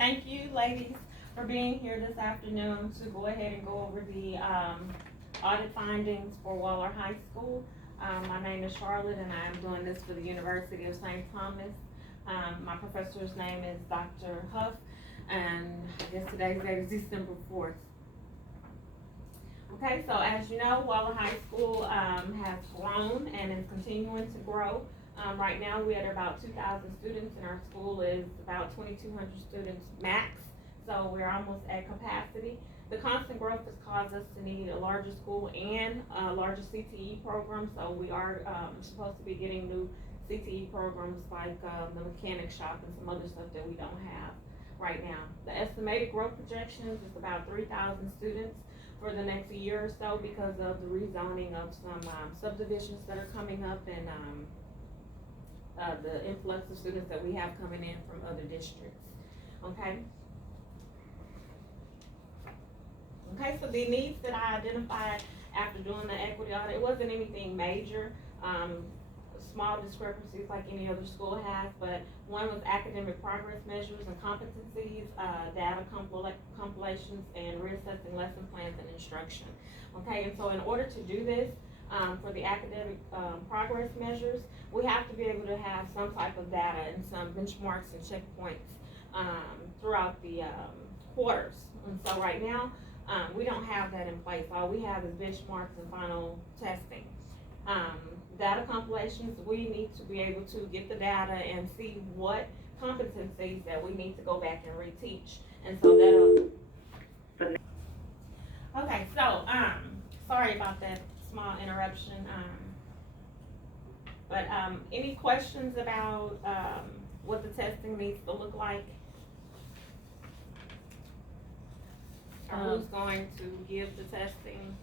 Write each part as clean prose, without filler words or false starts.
Thank you, ladies, for being here this afternoon to go ahead and go over the audit findings for Waller High School. My name is Charlotte, and I am doing this for the University of St. Thomas. My professor's name is Dr. Huff, and I guess today's date is December 4th. Okay, so as you know, Waller High School has grown and is continuing to grow. Right now, we're at about 2,000 students, and our school is about 2,200 students max, so we're almost at capacity. The constant growth has caused us to need a larger school and a larger CTE program, so we are supposed to be getting new CTE programs like the mechanic shop and some other stuff that we don't have right now. The estimated growth projections is about 3,000 students for the next year or so because of the rezoning of some subdivisions that are coming up and the influx of students that we have coming in from other districts, okay? Okay, so the needs that I identified after doing the equity audit, it wasn't anything major, small discrepancies like any other school has, but one was academic progress measures and competencies, data compilations, and reassessing lesson plans and instruction. Okay, and so in order to do this, for the academic progress measures, we have to be able to have some type of data and some benchmarks and checkpoints throughout the quarters. And so right now, we don't have that in place. All we have is benchmarks and final testing. Data compilations, we need to be able to get the data and see what competencies that we need to go back and reteach. And so that'll, okay, so, sorry about that small interruption. But any questions about what the testing needs to look like? Or who's going to give the testing?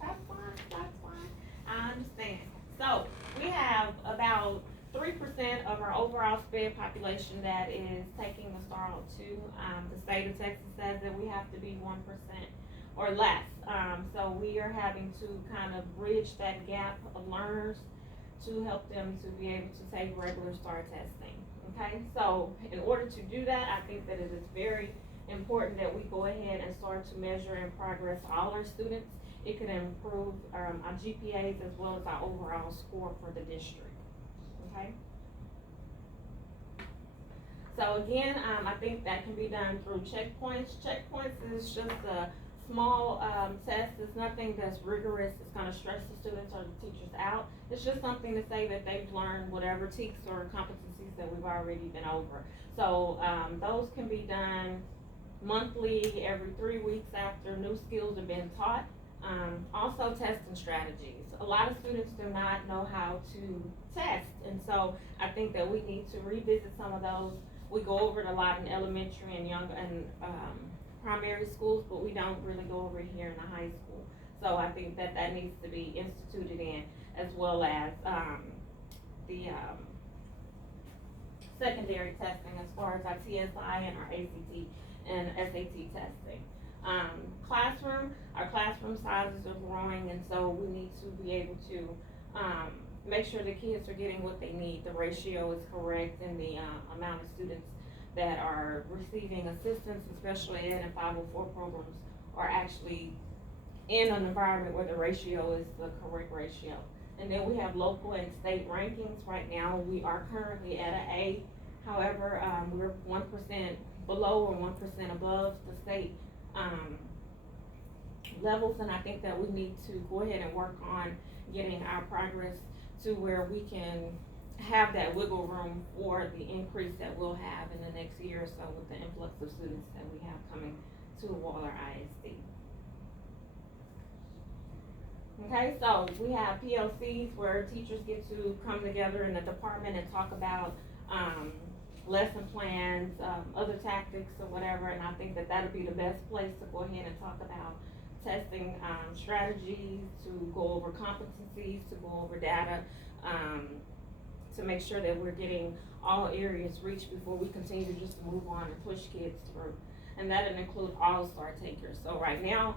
That's fine, that's fine. I understand. So we have about 3% of our overall SPED population that is taking the STAR 2. The state of Texas says that we have to be 1% or less. So we are having to kind of bridge that gap of learners to help them to be able to take regular STAR testing. Okay, so in order to do that, I think that it is very important that we go ahead and start to measure and progress all our students. It can improve our GPAs as well as our overall score for the district. Okay. So again, I think that can be done through checkpoints. Checkpoints is just a small test. It's nothing that's rigorous. It's going to stress the students or the teachers out. It's just something to say that they've learned whatever TEKS or competencies that we've already been over. So those can be done monthly, every 3 weeks after new skills have been taught. Also testing strategies. A lot of students do not know how to test, and so I think that we need to revisit some of those. We go over it a lot in elementary and young and primary schools, but we don't really go over it here in the high school. So I think that that needs to be instituted in, as well as the secondary testing as far as our TSI and our ACT and SAT testing. Our classroom sizes are growing, and so we need to be able to make sure the kids are getting what they need. The ratio is correct, and the amount of students that are receiving assistance in special ed and 504 programs are actually in an environment where the ratio is the correct ratio. And then we have local and state rankings. Right now, we are currently at an A. However, we're 1% below or 1% above the state levels, and I think that we need to go ahead and work on getting our progress to where we can have that wiggle room for the increase that we'll have in the next year or so with the influx of students that we have coming to Waller ISD. Okay, so we have PLCs where teachers get to come together in the department and talk about lesson plans, other tactics or whatever, and I think that that'll be the best place to go ahead and talk about testing strategies, to go over competencies, to go over data, to make sure that we're getting all areas reached before we continue to just move on and push kids through. And that'll include all STAR takers. So right now,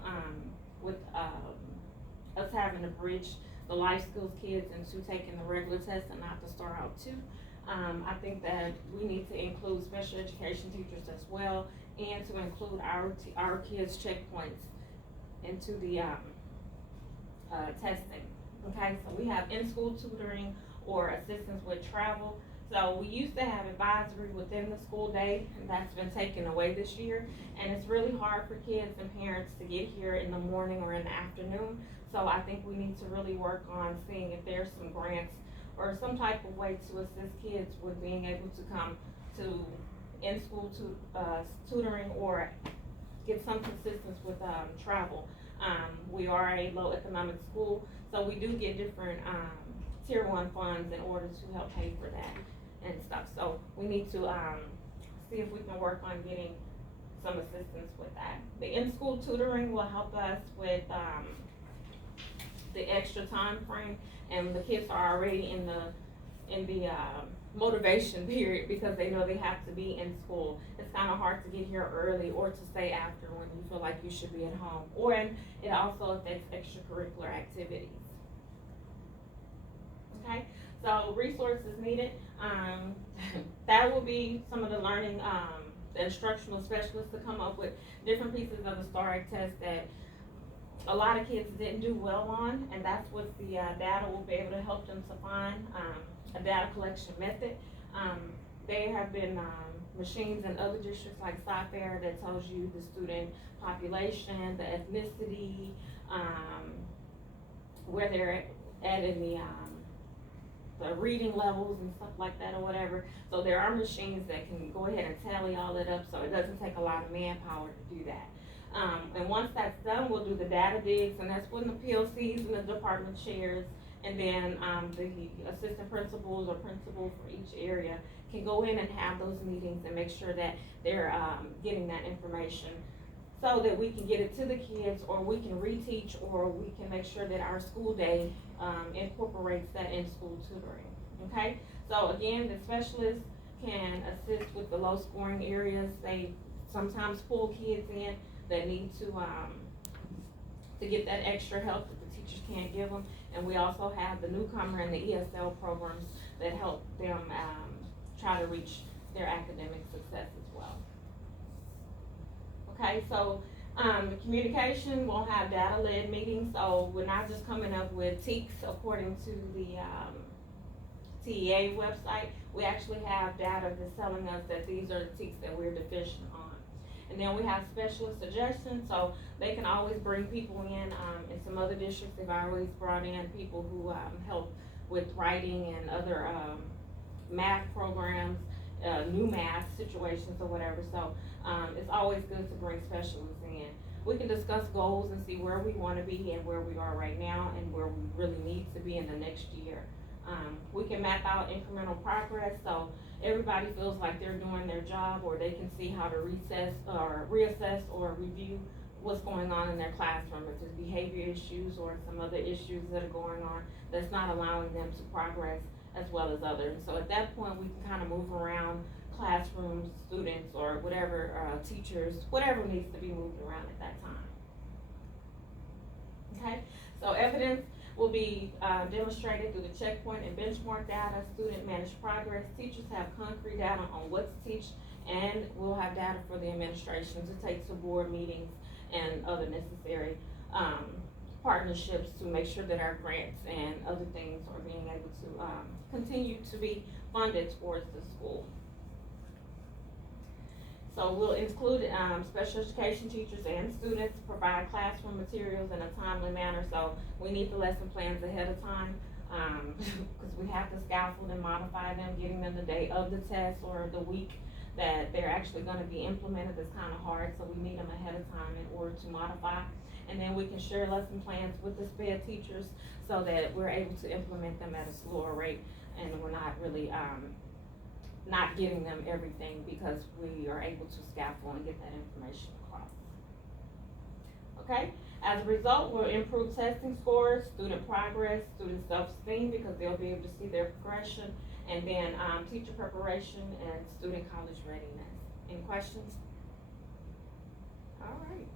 with us having to bridge the life skills kids into taking the regular test and not the STAR out too, I think that we need to include special education teachers as well, and to include our kids' checkpoints into the testing. Okay, so we have in-school tutoring or assistance with travel. So we used to have advisory within the school day, and that's been taken away this year. And it's really hard for kids and parents to get here in the morning or in the afternoon. So I think we need to really work on seeing if there's some grants or some type of way to assist kids with being able to come to in-school tutoring or get some assistance with travel. We are a low economic school, so we do get different tier 1 funds in order to help pay for that and stuff. So we need to see if we can work on getting some assistance with that. The in-school tutoring will help us with the extra time frame, and the kids are already in the motivation period because they know they have to be in school. It's kind of hard to get here early or to stay after when you feel like you should be at home. And it also affects extracurricular activities. Okay, so resources needed. That will be some of the learning, the instructional specialists to come up with different pieces of the STAR test that a lot of kids didn't do well on, and that's what the data will be able to help them to find a data collection method. There have been machines in other districts like SciFair that tells you the student population, the ethnicity, where they're at in the reading levels and stuff like that or whatever. So there are machines that can go ahead and tally all that up, so it doesn't take a lot of manpower to do that. And once that's done, we'll do the data digs, and that's when the PLCs and the department chairs and then the assistant principals or principal for each area can go in and have those meetings and make sure that they're getting that information so that we can get it to the kids, or we can reteach, or we can make sure that our school day incorporates that in-school tutoring. Okay, so again, the specialists can assist with the low scoring areas. They sometimes pull kids in that need to get that extra help that the teachers can't give them. And we also have the newcomer and the ESL programs that help them try to reach their academic success as well. Okay, so the communication, we'll have data-led meetings, so we're not just coming up with TEKs according to the TEA website. We actually have data that's telling us that these are the TEKs that we're deficient on. And then we have specialist suggestions, so they can always bring people in some other districts, they've always brought in people who help with writing and other math programs, new math situations or whatever. So it's always good to bring specialists in. We can discuss goals and see where we want to be and where we are right now and where we really need to be in the next year. We can map out incremental progress, so everybody feels like they're doing their job, or they can see how to reassess or review what's going on in their classroom, if there's behavior issues or some other issues that are going on that's not allowing them to progress as well as others. So at that point, we can kind of move around classrooms, students, or whatever, teachers, whatever needs to be moved around at that time. Okay, so evidence will be demonstrated through the checkpoint and benchmark data, student managed progress. Teachers have concrete data on what to teach, and we'll have data for the administration to take to board meetings and other necessary partnerships to make sure that our grants and other things are being able to continue to be funded towards the school. So we'll include special education teachers and students, provide classroom materials in a timely manner. So we need the lesson plans ahead of time because we have to scaffold and modify them. Getting them the day of the test or the week that they're actually going to be implemented is kind of hard. So we need them ahead of time in order to modify. And then we can share lesson plans with the SPED teachers so that we're able to implement them at a slower rate, and we're not really not giving them everything because we are able to scaffold and get that information across. Okay, as a result, we'll improve testing scores, student progress, student self-esteem, because they'll be able to see their progression, and then teacher preparation and student college readiness. Any questions? All right.